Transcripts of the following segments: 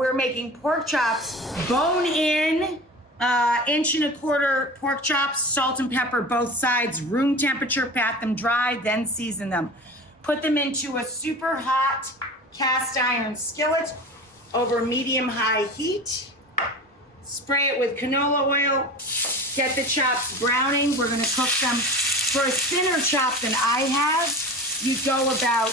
we're making pork chops, bone in, 1.25 inch pork chops, salt and pepper both sides, room temperature, pat them dry, then season them. Put them into a super hot cast iron skillet over medium-high heat. Spray it with canola oil. Get the chops browning. We're gonna cook them. For a thinner chop than I have, you go about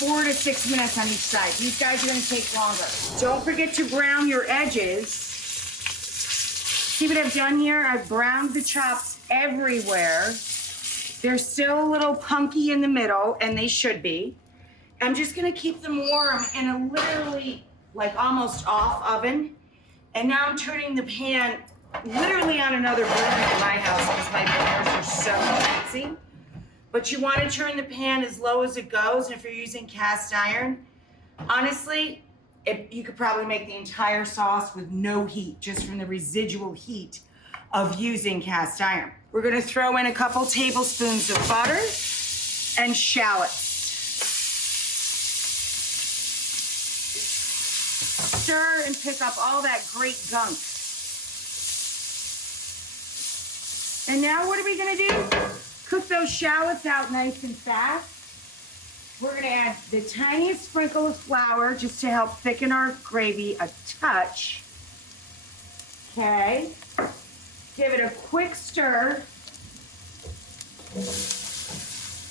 4 to 6 minutes on each side. These guys are gonna take longer. Don't forget to brown your edges. See what I've done here? I've browned the chops everywhere. They're still a little punky in the middle, and they should be. I'm just gonna keep them warm in a literally like almost off oven. And now I'm turning the pan literally on another burner in my house because my burners are so fancy. But you want to turn the pan as low as it goes. And if you're using cast iron, honestly, you could probably make the entire sauce with no heat, just from the residual heat of using cast iron. We're gonna throw in a couple tablespoons of butter and shallots. Stir and pick up all that great gunk. And now what are we gonna do? Cook those shallots out nice and fast. We're gonna add the tiniest sprinkle of flour just to help thicken our gravy a touch. Okay. Give it a quick stir.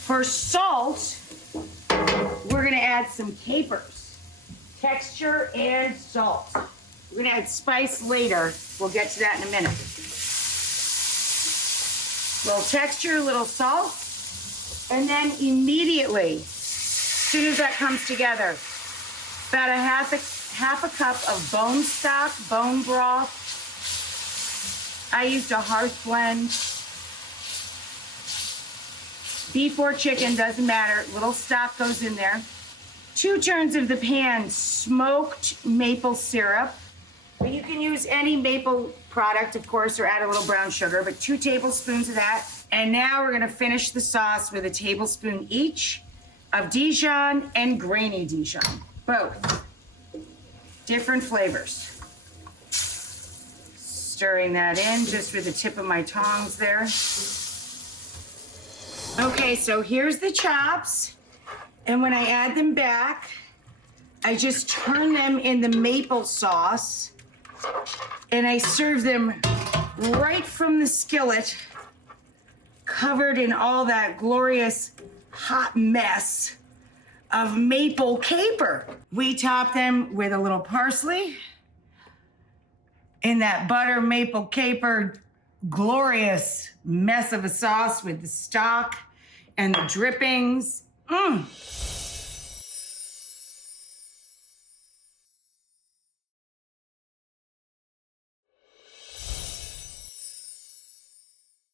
For salt, we're gonna add some capers. Texture and salt. We're gonna add spice later. We'll get to that in a minute. Little texture, little salt, and then immediately, as soon as that comes together, about a half a cup of bone stock, bone broth. I used a hearth blend. Beef or chicken, doesn't matter. Little stock goes in there. 2 turns of the pan smoked maple syrup. But you can use any maple product, of course, or add a little brown sugar, but 2 tablespoons of that. And now we're gonna finish the sauce with a tablespoon each of Dijon and grainy Dijon, both. Different flavors. Stirring that in just with the tip of my tongs there. Okay, so here's the chops. And when I add them back, I just turn them in the maple sauce and I serve them right from the skillet, covered in all that glorious hot mess of maple caper. We top them with a little parsley in that butter maple caper glorious mess of a sauce with the stock and the drippings.